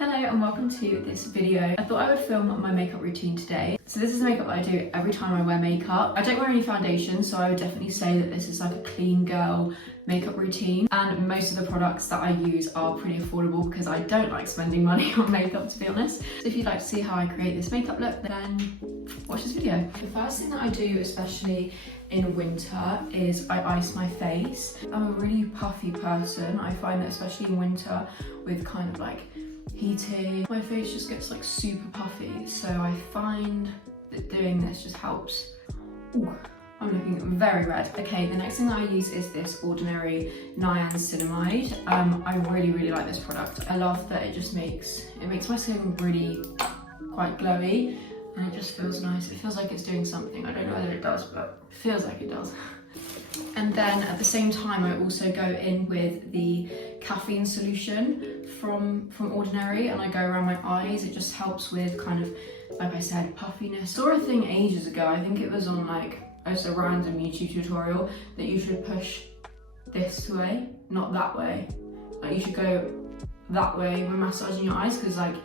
Hello and welcome to this video. I thought I would film my makeup routine today. So this is the makeup that I do every time I wear makeup. I don't wear any foundation, so I would definitely say that this is like a clean girl makeup routine. And most of the products that I use are pretty affordable because I don't like spending money on makeup, to be honest. So if you'd like to see how I create this makeup look, then watch this video. The first thing that I do, especially in winter, is I ice my face. I'm a really puffy person. I find that especially in winter with kind of like heating, my face just gets like super puffy. So I find that doing this just helps. Ooh, I'm looking very red. Okay, the next thing that I use is this Ordinary Niacinamide. I really like this product. I love that it makes my skin really quite glowy and it just feels nice. It feels like it's doing something. I don't know whether it does, but it feels like it does. And then at the same time, I also go in with the caffeine solution from Ordinary, and I go around my eyes. It just helps with kind of, like I said, puffiness. I saw a thing ages ago, I think it was on like just a random YouTube tutorial, that you should push this way, not that way. Like you should go that way when massaging your eyes, because like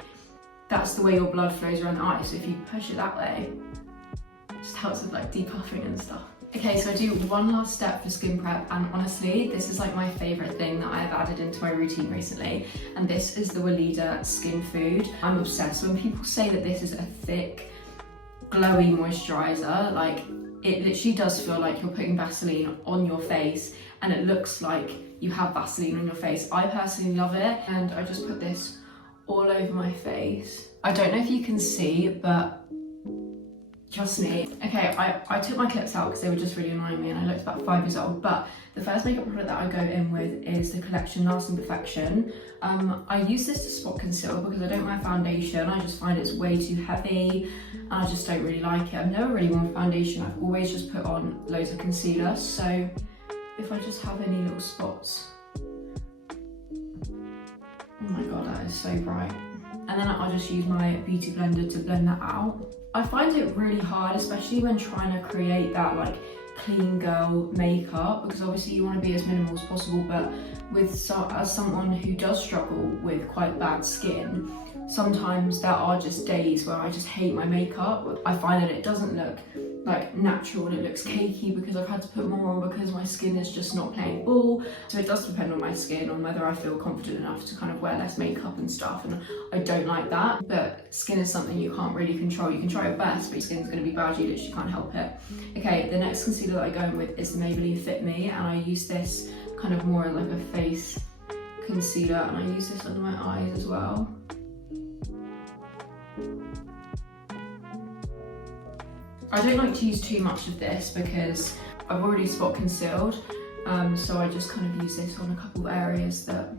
that's the way your blood flows around the eyes. So if you push it that way, it just helps with like depuffing and stuff. Okay, so I do one last step for skin prep, and honestly, this is like my favourite thing that I have added into my routine recently, and this is the Weleda Skin Food. I'm obsessed. When people say that this is a thick, glowy moisturiser, like it literally does feel like you're putting Vaseline on your face, and it looks like you have Vaseline on your face. I personally love it, and I just put this all over my face. I don't know if you can see, but trust me. Okay, I took my clips out because they were just really annoying me and I looked about 5 years old, but the first makeup product that I go in with is the collection Lasting Perfection. I use this to spot conceal because I don't wear foundation. I just find it's way too heavy and I just don't really like it. I've never really worn foundation. I've always just put on loads of concealer. So if I just have any little spots, oh my god, that is so bright. And then I'll just use my beauty blender to blend that out. I find it really hard, especially when trying to create that like clean girl makeup, because obviously you want to be as minimal as possible, but as someone who does struggle with quite bad skin, sometimes there are just days where I just hate my makeup. I find that it doesn't look like natural and it looks cakey because I've had to put more on because my skin is just not playing ball. So it does depend on my skin, on whether I feel confident enough to kind of wear less makeup and stuff, and I don't like that. But skin is something you can't really control. You can try your best, but your skin's going to be bad, you literally can't help it. Okay, the next concealer that I go in with is the Maybelline Fit Me, and I use this kind of more like a face concealer, and I use this under my eyes as well. I don't like to use too much of this because I've already spot concealed, so I just kind of use this on a couple of areas that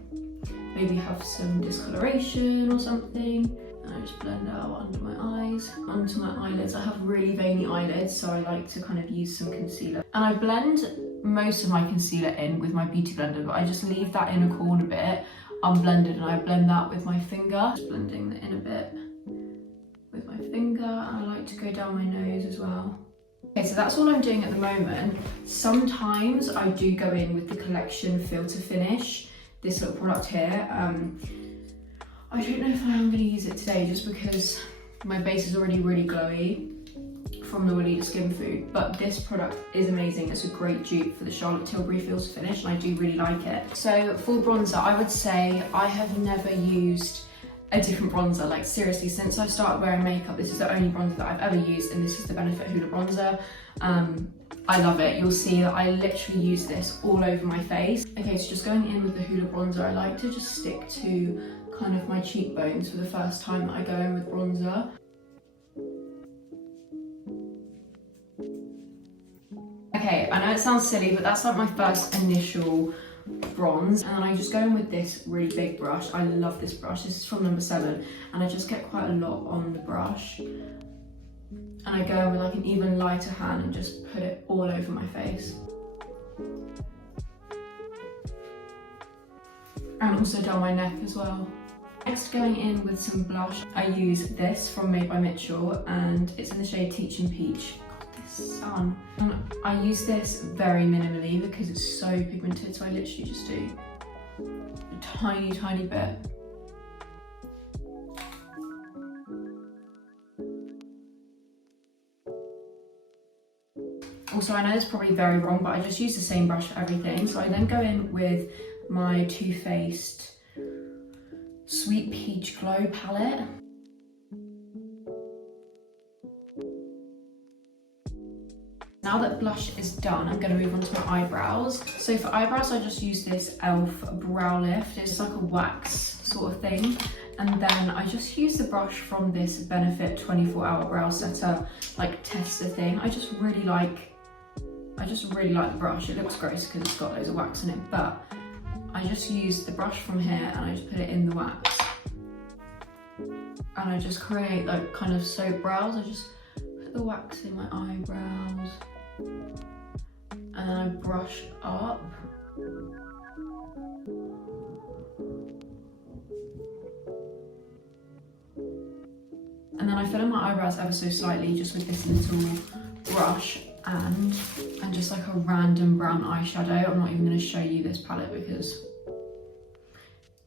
maybe have some discoloration or something, and I just blend it out under my eyes, onto my eyelids. I have really veiny eyelids, so I like to kind of use some concealer. And I blend most of my concealer in with my beauty blender, but I just leave that inner corner bit unblended and I blend that with my finger. Just blending the inner bit with my finger, and I like to go down my nose as well. Okay, so that's all I'm doing at the moment. Sometimes I do go in with the Collection Filter Finish, this little product here. I don't know if I am going to use it today just because my base is already really glowy from the Weleda Skin Food, but this product is amazing. It's a great dupe for the Charlotte Tilbury Filter Finish and I do really like it. So for bronzer, I would say I have never used a different bronzer. Like seriously, since I started wearing makeup, this is the only bronzer that I've ever used, and this is the Benefit Hoola bronzer. I love it. You'll see that I literally use this all over my face. Okay, so just going in with the Hoola bronzer, I like to just stick to kind of my cheekbones for the first time that I go in with bronzer. Okay, I know it sounds silly, but that's like my first initial bronze, and then I just go in with this really big brush. I love this brush. This is from number 7, and I just get quite a lot on the brush, and I go in with like an even lighter hand and just put it all over my face, and also down my neck as well. Next, going in with some blush, I use this from Made by Mitchell, and it's in the shade Teaching Peach. Sun. And I use this very minimally because it's so pigmented, so I literally just do a tiny bit Also, I know it's probably very wrong, but I just use the same brush for everything. So I then go in with my Too Faced Sweet Peach Glow palette. Now that blush is done, I'm going to move on to my eyebrows. So for eyebrows, I just use this e.l.f. brow lift. It's like a wax sort of thing. And then I just use the brush from this Benefit 24-hour brow setter, like tester thing. I just really like the brush. It looks gross because it's got loads of wax in it, but I just use the brush from here and I just put it in the wax. And I just create like kind of soap brows. I just put the wax in my eyebrows. And then I brush up. And then I fill in my eyebrows ever so slightly just with this little brush and just like a random brown eyeshadow. I'm not even going to show you this palette because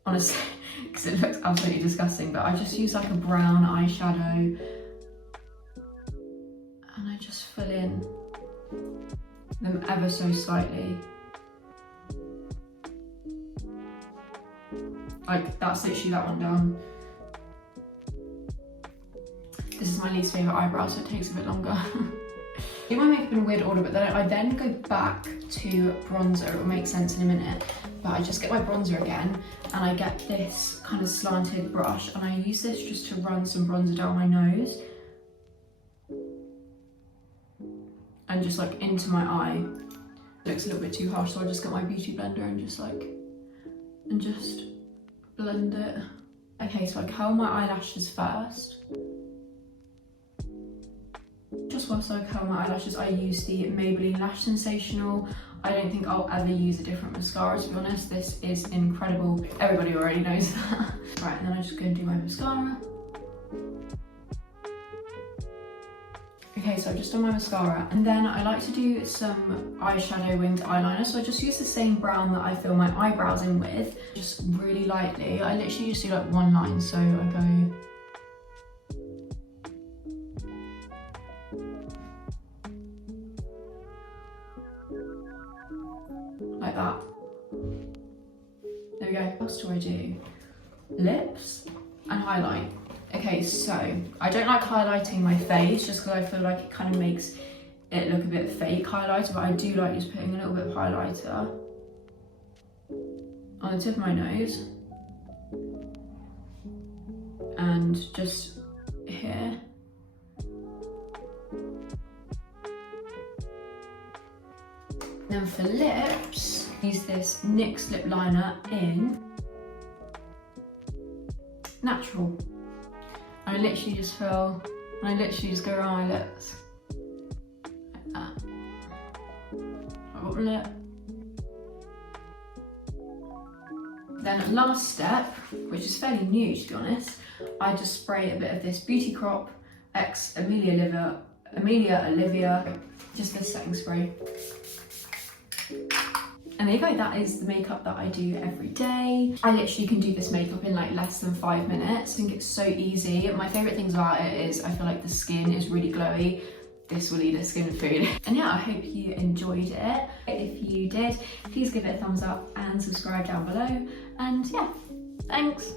honestly, because it looks absolutely disgusting, but I just use like a brown eyeshadow and I just fill in them ever so slightly. Like that's literally that one done. This is my least favourite eyebrow, so it takes a bit longer. I do my makeup in a weird order, but then I then go back to bronzer. It will make sense in a minute. But I just get my bronzer again, and I get this kind of slanted brush, and I use this just to run some bronzer down my nose. And just like into my eye. It looks a little bit too harsh, so I just get my beauty blender and just blend it. Okay, so I curl my eyelashes first. Just whilst I curl my eyelashes, I use the Maybelline Lash Sensational. I don't think I'll ever use a different mascara, to be honest. This is incredible. Everybody already knows that. Right, and then I just go and do my mascara. Okay, so I've just done my mascara, and then I like to do some eyeshadow winged eyeliner. So I just use the same brown that I fill my eyebrows in with, just really lightly. I literally just do like one line, so I go like that. There we go. What else do I do? Lips and highlight. Okay, so I don't like highlighting my face just because I feel like it kind of makes it look a bit fake highlighter, but I do like just putting a little bit of highlighter on the tip of my nose and just here. Then for lips, use this NYX lip liner in Natural. I literally just fill, and I literally just go around my lips like that. Bottom lip. Then last step, which is fairly new to be honest, I just spray a bit of this Beauty Crop X Amelia Olivia, just this setting spray. And there you go, that is the makeup that I do every day. I literally can do this makeup in like less than 5 minutes. I think it's so easy. My favourite things about it is I feel like the skin is really glowy. This will eat a skin food. And yeah, I hope you enjoyed it. If you did, please give it a thumbs up and subscribe down below. And yeah, thanks.